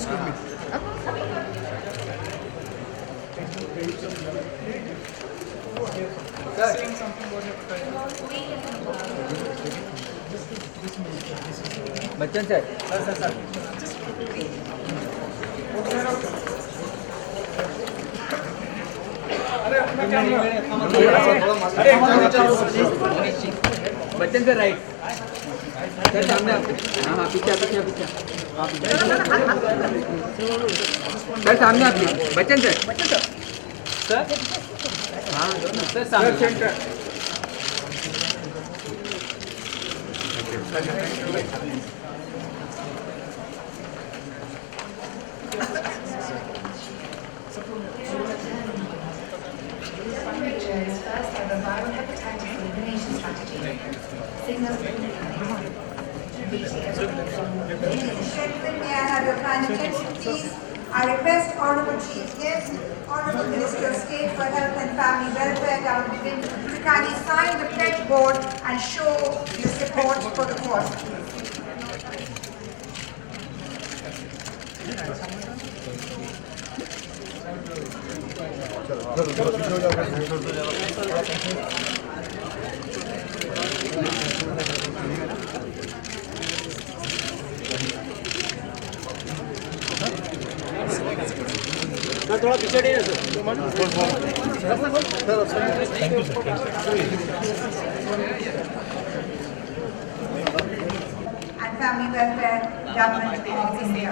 excuse me. Saying something about hepatitis. Bachchan sir. Sir. Bachchan sir right sir सामने आप हाँ पीछे सर सामने आप बच्चन सर हाँ सर सामने centre First ever viral hepatitis elimination strategy. Signals. Gentlemen, may I have your kind attention, please? I request Honourable Chief Guest, Honourable Minister of State for Health and Family Welfare down to kindly sign the pledge board and show your support for the cause. थोड़ा पीछे नहीं है sir And Family Welfare, Government of India.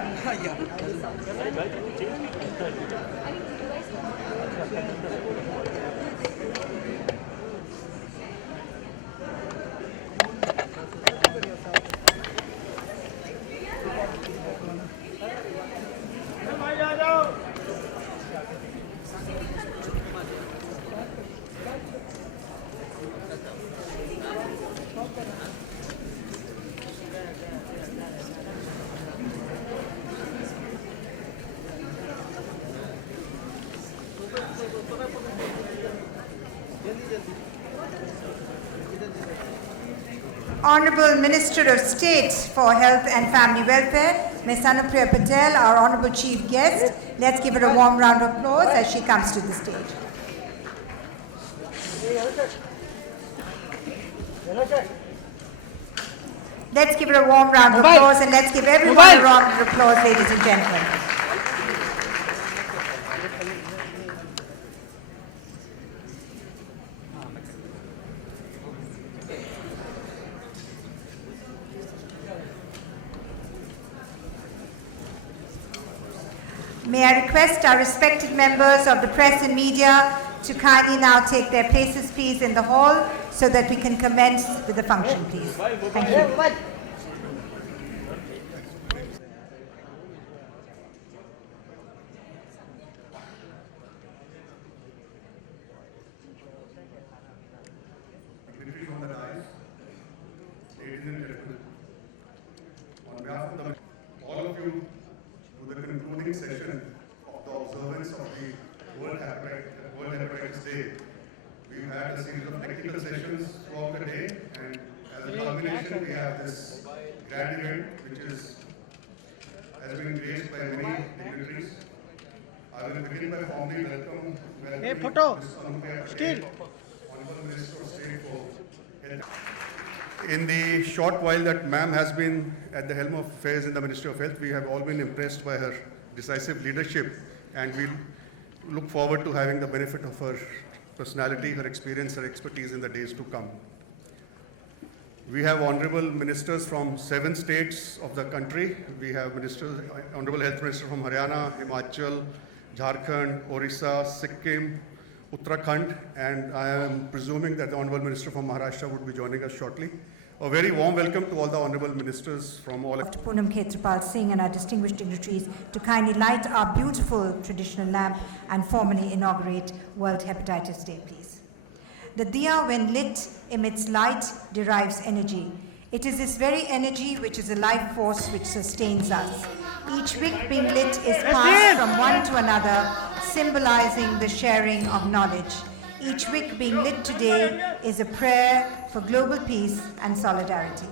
Honourable Minister of State for Health and Family Welfare, Ms. Anupriya Patel, our Honourable Chief Guest. Let's give her a warm round of applause as she comes to the stage. Let's give her a warm round of applause and let's give everyone a round of applause, ladies and gentlemen. May I request our respected members of the press and media to kindly now take their places, please, in the hall so that we can commence with the function, please. Thank you. On the dais, ladies and gentlemen, on behalf of all of you, to the concluding session of the observance of the World Hepatitis Day. We've had a series of technical sessions throughout the day, and as a culmination, we have this grand event, which has been graced by many dignitaries. I will begin by formally welcoming Ms. Anupriya Patel, Honourable Minister of State for Health. In the short while that ma'am has been at the helm of affairs in the Ministry of Health, we have all been impressed by her decisive leadership, and we look forward to having the benefit of her personality, her experience, her expertise in the days to come. We have honorable ministers from 7 states of the country. We have Honorable Health Minister from Haryana, Himachal, Jharkhand, Orissa, Sikkim, Uttarakhand, and I am presuming that the Honorable Minister from Maharashtra would be joining us shortly. A very warm welcome to all the Honorable Ministers from all. Dr. Poonam Khetrapal Singh and our distinguished dignitaries to kindly light our beautiful traditional lamp and formally inaugurate World Hepatitis Day, please. The diya, when lit, emits light, derives energy. It is this very energy which is a life force which sustains us. Each wick being lit is passed from one to another, symbolizing the sharing of knowledge. Each wick being lit today is a prayer for global peace and solidarity.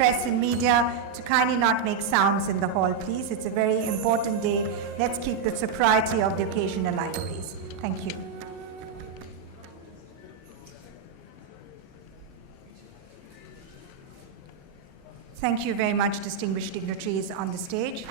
press and media to kindly not make sounds in the hall, please. It's a very important day. Let's keep the sobriety of the occasion alive, please. Thank you. Thank you very much, distinguished dignitaries on the stage.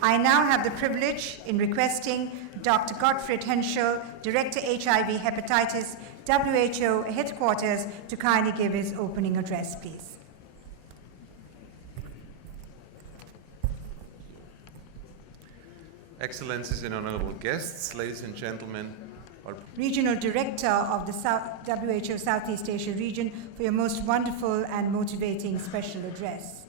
I now have the privilege in requesting Dr. Gottfried Henschel, Director HIV Hepatitis, WHO Headquarters, to kindly give his opening address, please. Excellencies and honorable guests, ladies and gentlemen, Regional Director of the WHO Southeast Asia region, for your most wonderful and motivating special address.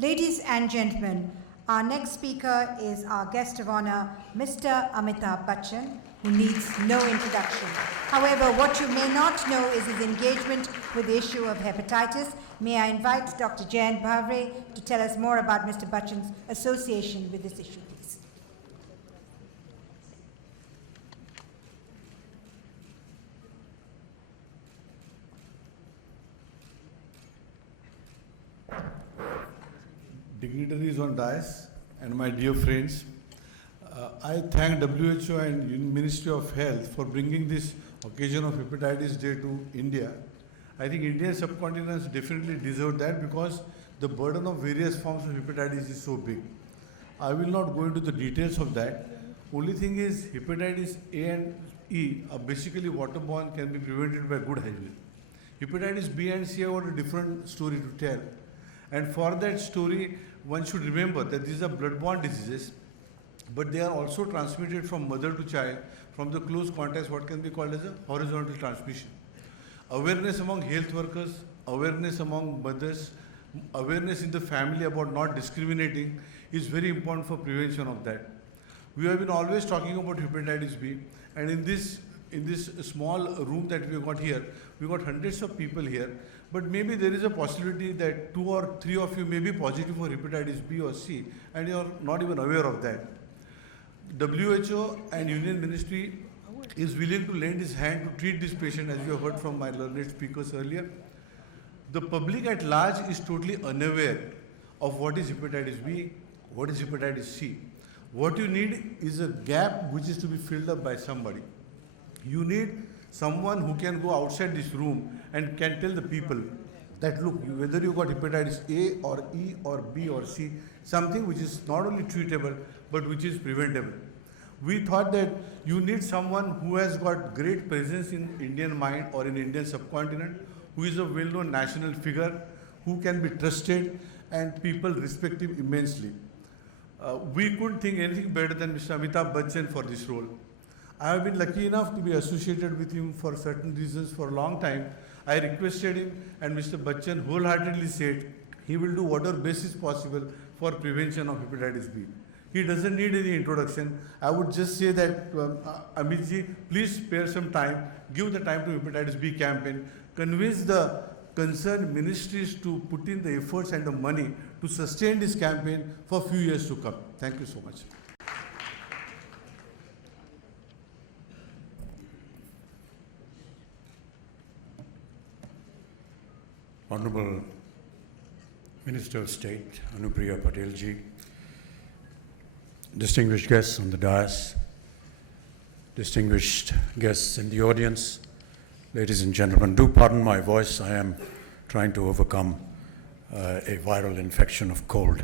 Ladies and gentlemen, our next speaker is our guest of honor, Mr. Amitabh Bachchan, who needs no introduction. However, what you may not know is his engagement with the issue of hepatitis. May I invite Dr. Jayant Bhavre to tell us more about Mr. Bachchan's association with this issue, please. Dignitaries on dais and my dear friends, I thank WHO and Ministry of Health for bringing this occasion of Hepatitis Day to India. I think Indian subcontinents definitely deserve that because the burden of various forms of hepatitis is so big. I will not go into the details of that. Only thing is hepatitis A and E are basically waterborne, can be prevented by good hygiene. Hepatitis B and C have got a different story to tell. And for that story, one should remember that these are blood-borne diseases, but they are also transmitted from mother to child from the close contacts, what can be called as a horizontal transmission. Awareness among health workers, awareness among mothers, awareness in the family about not discriminating is very important for prevention of that. We have been always talking about hepatitis B, and in this small room that we have got here, we got hundreds of people here. But maybe there is a possibility that 2 or 3 of you may be positive for hepatitis B or C, and you are not even aware of that. WHO and Union Ministry is willing to lend its hand to treat this patient, as you have heard from my learned speakers earlier. The public at large is totally unaware of what is hepatitis B, what is hepatitis C. What you need is a gap which is to be filled up by somebody. You need someone who can go outside this room and can tell the people that, look, whether you got hepatitis A or E or B or C, something which is not only treatable, but which is preventable. We thought that you need someone who has got great presence in Indian mind or in Indian subcontinent, who is a well-known national figure, who can be trusted, and people respect him immensely. We couldn't think anything better than Mr. Amitabh Bachchan for this role. I have been lucky enough to be associated with him for certain reasons for a long time. I requested him, and Mr. Bachchan wholeheartedly said he will do whatever best is possible for prevention of hepatitis B. He doesn't need any introduction. I would just say that, Amitji, please spare some time, give the time to hepatitis B campaign, convince the concerned ministries to put in the efforts and the money to sustain this campaign for a few years to come. Thank you so much. Honorable Minister of State, Anupriya Patel ji, distinguished guests on the dais, distinguished guests in the audience, ladies and gentlemen, do pardon my voice. I am trying to overcome a viral infection of cold.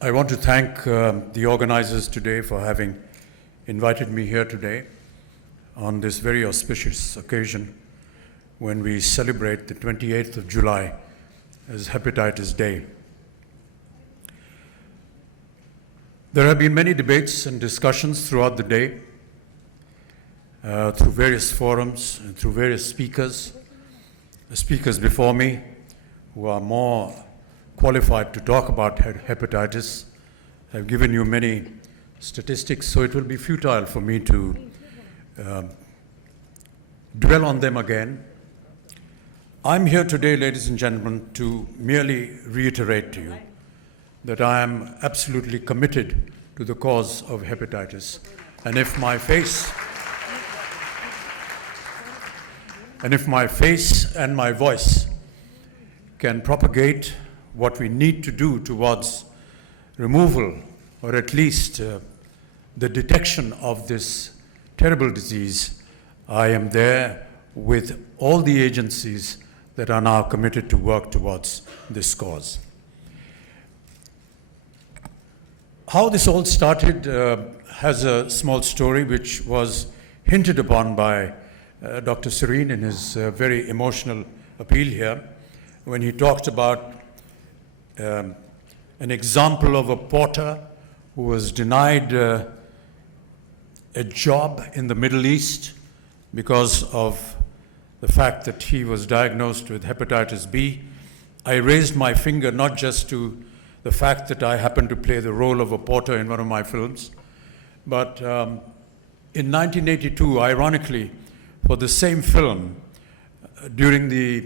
I want to thank the organizers today for having invited me here today on this very auspicious occasion when we celebrate the 28th of July as Hepatitis Day. There have been many debates and discussions throughout the day, through various forums and through various speakers. The speakers before me, who are more qualified to talk about hepatitis, have given you many statistics, so it will be futile for me to dwell on them again. I'm here today, ladies and gentlemen, to merely reiterate to you that I am absolutely committed to the cause of hepatitis. And if my face And if my face and my voice can propagate what we need to do towards removal, or at least the detection of this terrible disease, I am there with all the agencies that are now committed to work towards this cause. How this all started has a small story which was hinted upon by Dr. Serene in his very emotional appeal here, when he talked about an example of a porter who was denied a job in the Middle East because of the fact that he was diagnosed with hepatitis B. I raised my finger not just to the fact that I happened to play the role of a porter in one of my films, but in 1982, ironically, for the same film, during the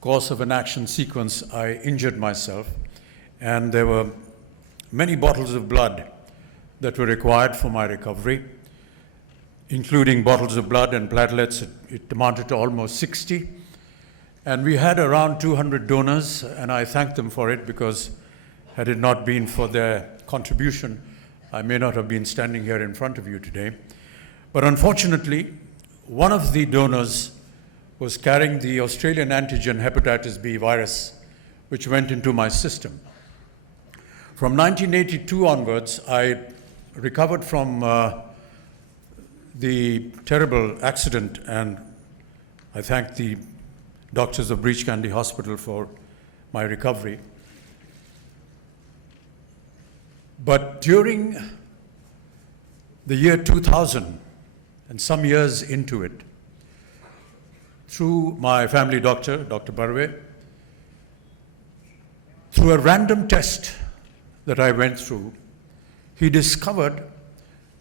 course of an action sequence, I injured myself, and there were many bottles of blood that were required for my recovery, including bottles of blood and platelets. It amounted to almost 60. And we had around 200 donors, and I thanked them for it, because had it not been for their contribution, I may not have been standing here in front of you today. But unfortunately, one of the donors was carrying the Australian antigen hepatitis B virus, which went into my system. From 1982 onwards, I recovered from the terrible accident, and I thank the doctors of Breach Candy Hospital for my recovery. But during the year 2000, and some years into it, through my family doctor, Dr. Barve, through a random test that I went through, he discovered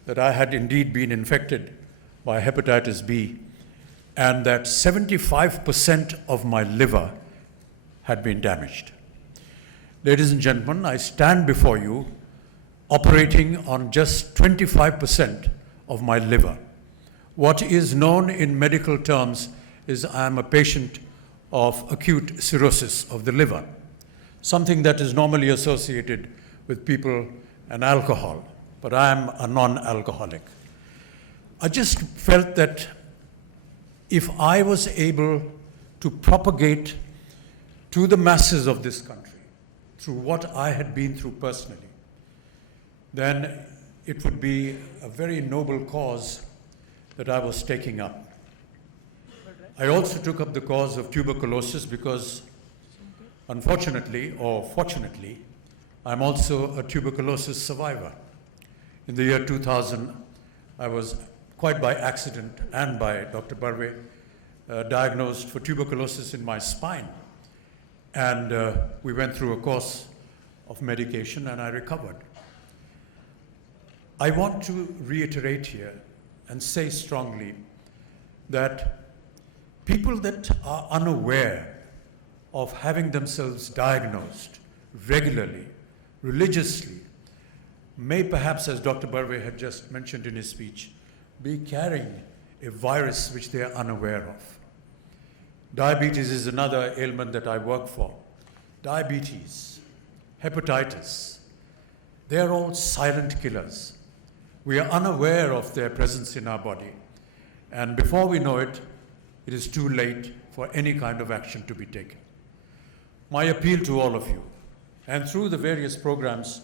that I had indeed been infected by hepatitis B, and that 75% of my liver had been damaged. Ladies and gentlemen, I stand before you operating on just 25% of my liver. What is known in medical terms is I am a patient of acute cirrhosis of the liver, something that is normally associated with people and alcohol, but I am a non-alcoholic. I just felt that if I was able to propagate to the masses of this country through what I had been through personally, then it would be a very noble cause that I was taking up. I also took up the cause of tuberculosis because, unfortunately, or fortunately, I'm also a tuberculosis survivor. In the year 2000, I was, quite by accident and by Dr. Barve, diagnosed for tuberculosis in my spine. And we went through a course of medication, and I recovered. I want to reiterate here and say strongly that people that are unaware of having themselves diagnosed regularly, religiously, may perhaps, as Dr. Barve had just mentioned in his speech, be carrying a virus which they are unaware of. Diabetes is another ailment that I work for. Diabetes, hepatitis, they are all silent killers. We are unaware of their presence in our body. And before we know it, it is too late for any kind of action to be taken. My appeal to all of you, and through the various programs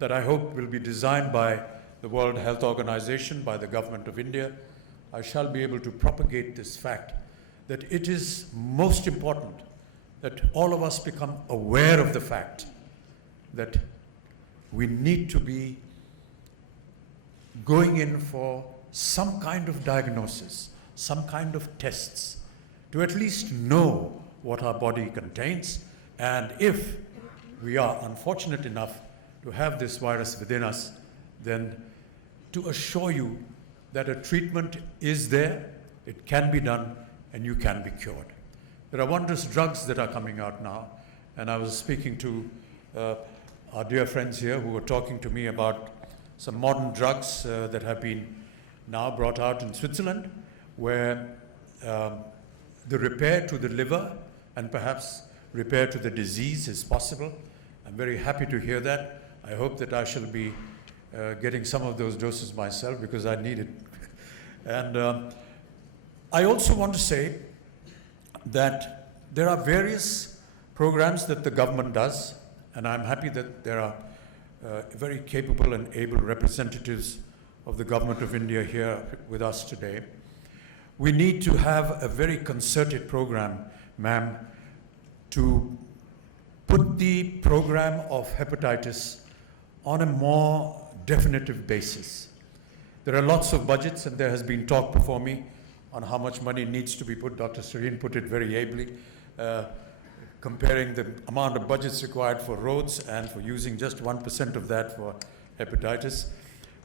that I hope will be designed by the World Health Organization, by the Government of India, I shall be able to propagate this fact that it is most important that all of us become aware of the fact that we need to be going in for some kind of diagnosis, some kind of tests, to at least know what our body contains, and if we are unfortunate enough to have this virus within us, then to assure you that a treatment is there, it can be done, and you can be cured. There are wondrous drugs that are coming out now, and I was speaking to our dear friends here who were talking to me about some modern drugs that have been now brought out in Switzerland, where the repair to the liver and perhaps repair to the disease is possible. I'm very happy to hear that. I hope that I shall be getting some of those doses myself because I need it. And I also want to say that there are various programs that the government does, and I'm happy that there are very capable and able representatives of the Government of India here with us today. We need to have a very concerted program, ma'am, to put the program of hepatitis on a more definitive basis. There are lots of budgets, and there has been talk before me on how much money needs to be put. Dr. Serene put it very ably, comparing the amount of budgets required for roads and for using just 1% of that for hepatitis.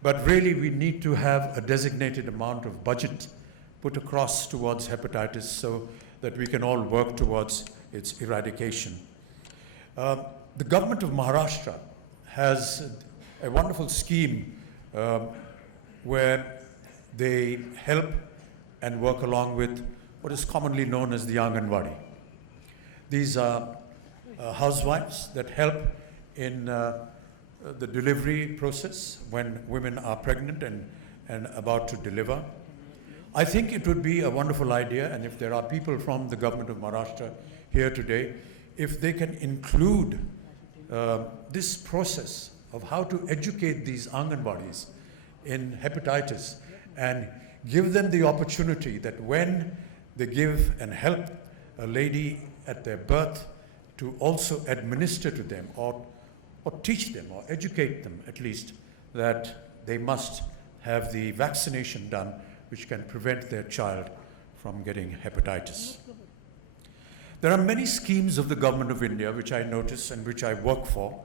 But really, we need to have a designated amount of budget put across towards hepatitis so that we can all work towards its eradication. The government of Maharashtra has a wonderful scheme where they help and work along with what is commonly known as the Anganwadi. These are housewives that help in the delivery process when women are pregnant and about to deliver. I think it would be a wonderful idea, and if there are people from the government of Maharashtra here today, if they can include this process of how to educate these Anganwadis in hepatitis and give them the opportunity that when they give and help a lady at their birth to also administer to them or teach them or educate them at least that they must have the vaccination done which can prevent their child from getting hepatitis. There are many schemes of the Government of India which I notice and which I work for,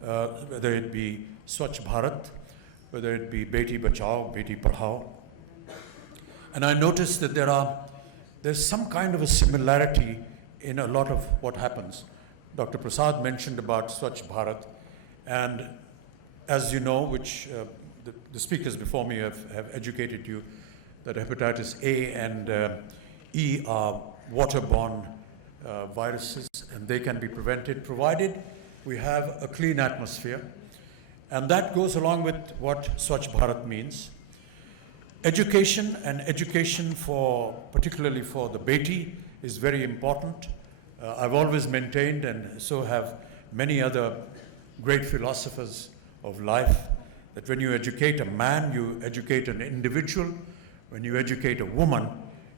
whether it be Swachh Bharat, whether it be Beti Bachao, Beti Padhao. And I notice that there's some kind of a similarity in a lot of what happens. Dr. Prasad mentioned about Swachh Bharat, and as you know, which the speakers before me have educated you, that hepatitis A and E are waterborne viruses, and they can be prevented provided we have a clean atmosphere. And that goes along with what Swachh Bharat means. Education and education particularly for the Beti is very important. I've always maintained, and so have many other great philosophers of life, that when you educate a man, you educate an individual. When you educate a woman,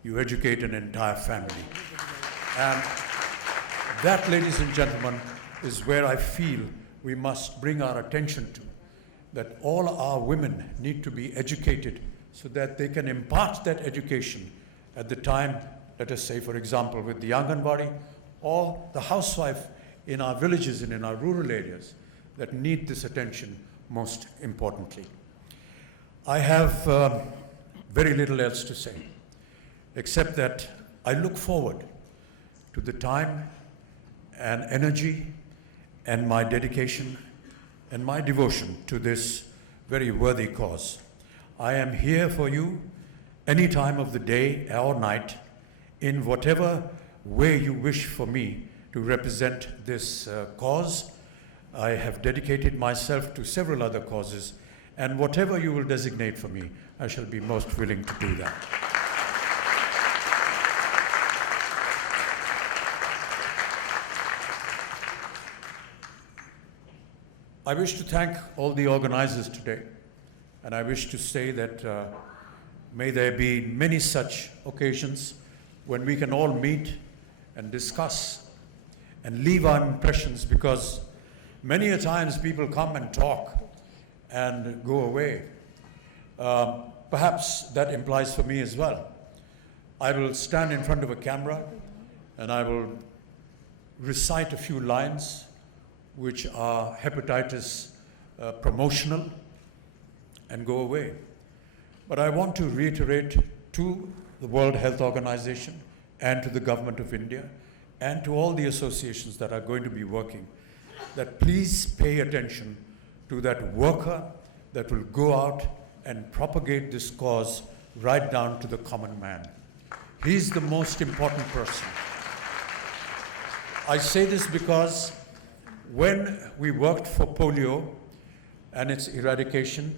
you educate an entire family. And that, ladies and gentlemen, is where I feel we must bring our attention to, that all our women need to be educated so that they can impart that education at the time, let us say, for example, with the Anganwadi or the housewife in our villages and in our rural areas that need this attention most importantly. I have very little else to say, except that I look forward to the time and energy and my dedication and my devotion to this very worthy cause. I am here for you any time of the day or night in whatever way you wish for me to represent this cause. I have dedicated myself to several other causes, and whatever you will designate for me, I shall be most willing to do that. I wish to thank all the organizers today, and I wish to say that may there be many such occasions when we can all meet and discuss and leave our impressions, because many a times people come and talk and go away. Perhaps that implies for me as well. I will stand in front of a camera and I will recite a few lines which are hepatitis promotional and go away. But I want to reiterate to the World Health Organization and to the Government of India and to all the associations that are going to be working, that please pay attention to that worker that will go out and propagate this cause right down to the common man. He's the most important person. I say this because when we worked for polio and its eradication,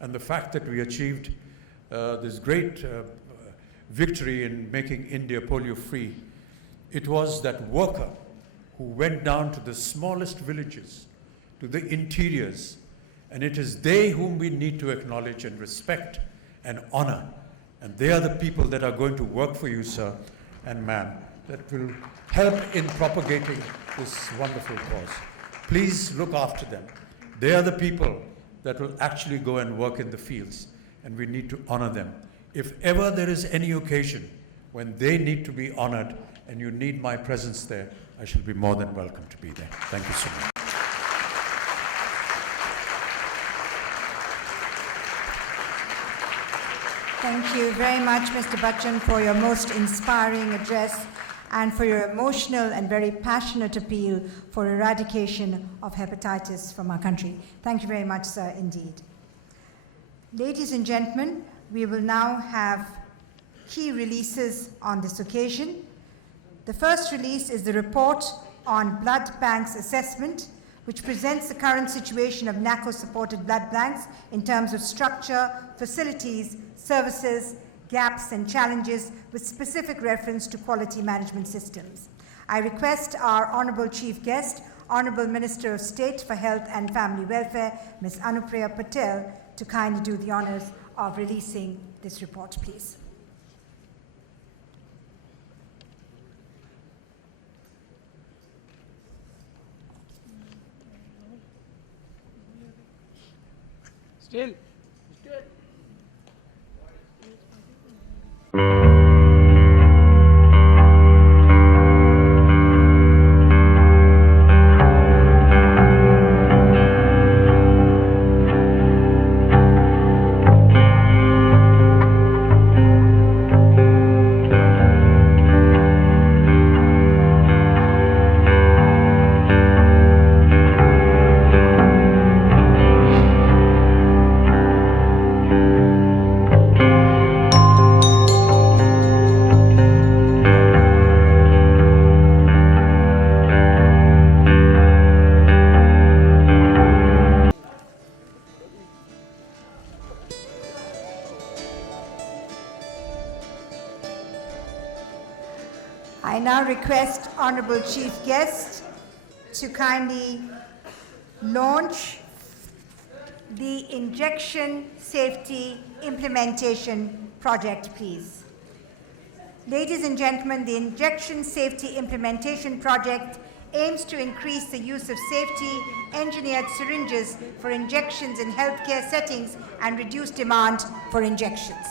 and the fact that we achieved this great victory in making India polio-free, it was that worker who went down to the smallest villages, to the interiors, and it is they whom we need to acknowledge and respect and honor. And they are the people that are going to work for you, sir and ma'am, that will help in propagating this wonderful cause. Please look after them. They are the people that will actually go and work in the fields, and we need to honor them. If ever there is any occasion when they need to be honored and you need my presence there, I shall be more than welcome to be there. Thank you so much. Thank you very much, Mr. Bachchan, for your most inspiring address and for your emotional and very passionate appeal for eradication of hepatitis from our country. Thank you very much, sir, indeed. Ladies and gentlemen, we will now have key releases on this occasion. The first release is the report on blood banks assessment, which presents the current situation of NACO-supported blood banks in terms of structure, facilities, services, gaps and challenges with specific reference to quality management systems. I request our Honourable Chief Guest, Honourable Minister of State for Health and Family Welfare, Ms. Anupriya Patel, to kindly do the honours of releasing this report, please. Still. I now request Honourable Chief Guest to kindly launch the Injection Safety Implementation Project, please. Ladies and gentlemen, the Injection Safety Implementation Project aims to increase the use of safety-engineered syringes for injections in healthcare settings and reduce demand for injections.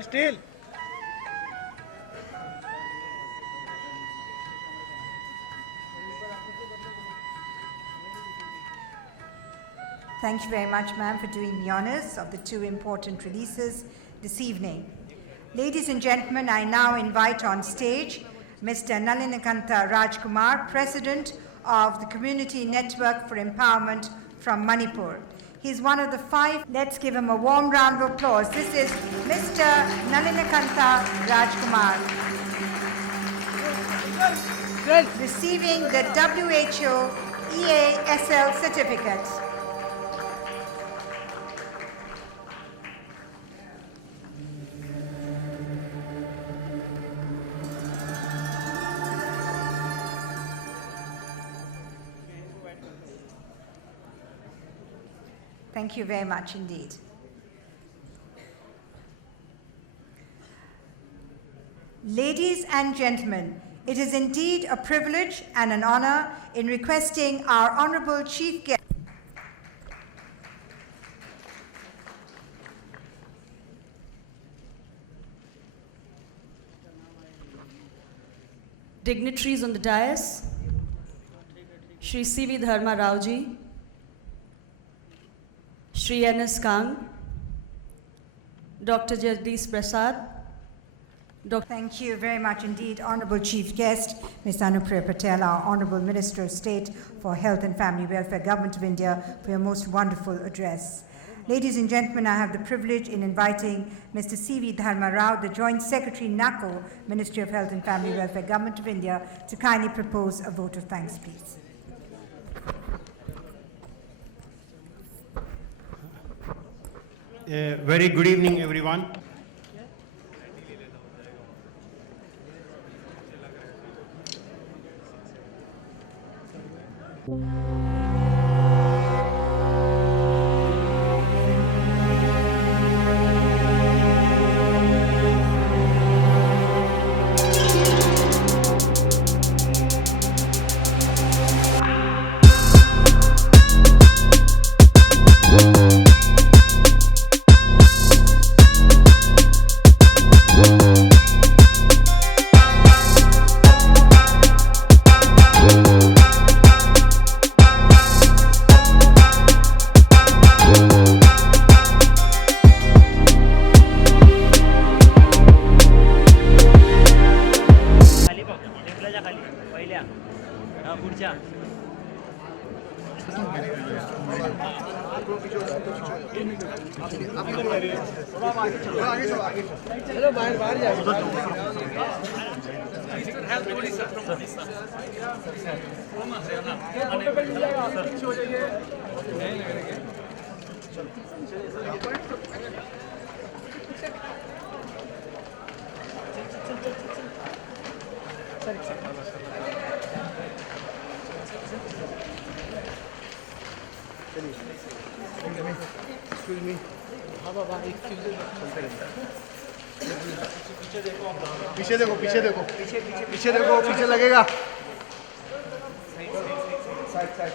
Still. Thank you very much, ma'am, for doing the honours of the two important releases this evening. Ladies and gentlemen, I now invite on stage Mr. Nalinikanta Rajkumar, President of the Community Network for Empowerment from Manipur. He's one of the 5. Let's give him a warm round of applause. This is Mr. Nalinikanta Rajkumar, receiving the WHO EASL certificate. Thank you very much indeed. Ladies and gentlemen, it is indeed a privilege and an honor in requesting our Honorable Chief Guest dignitaries on the dais, Shri C.V. Dharma Raoji, Shri N.S. Kang, Dr. Jagdish Prasad, Thank you very much indeed, Honorable Chief Guest, Ms. Anupriya Patel, our Honorable Minister of State for Health and Family Welfare, Government of India, for your most wonderful address. Ladies and gentlemen, I have the privilege in inviting Mr. C.V. Dharma Rao, the Joint Secretary, NACO, Ministry of Health and Family Welfare, Government of India, to kindly propose a vote of thanks, please. Very good evening, everyone. चलो बाहर जाओ पीछे देखो पीछे देखो पीछे देखो पीछे लगेगा साइड साइड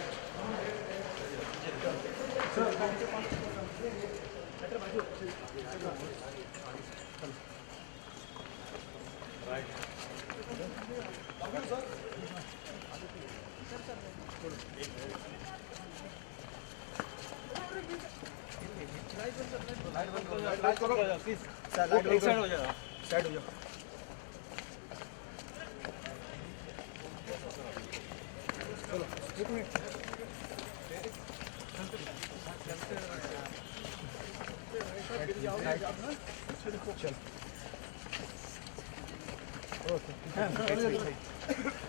एक साइड हो जाओ साइड हो जाओ चलो एक मिनट चल ओके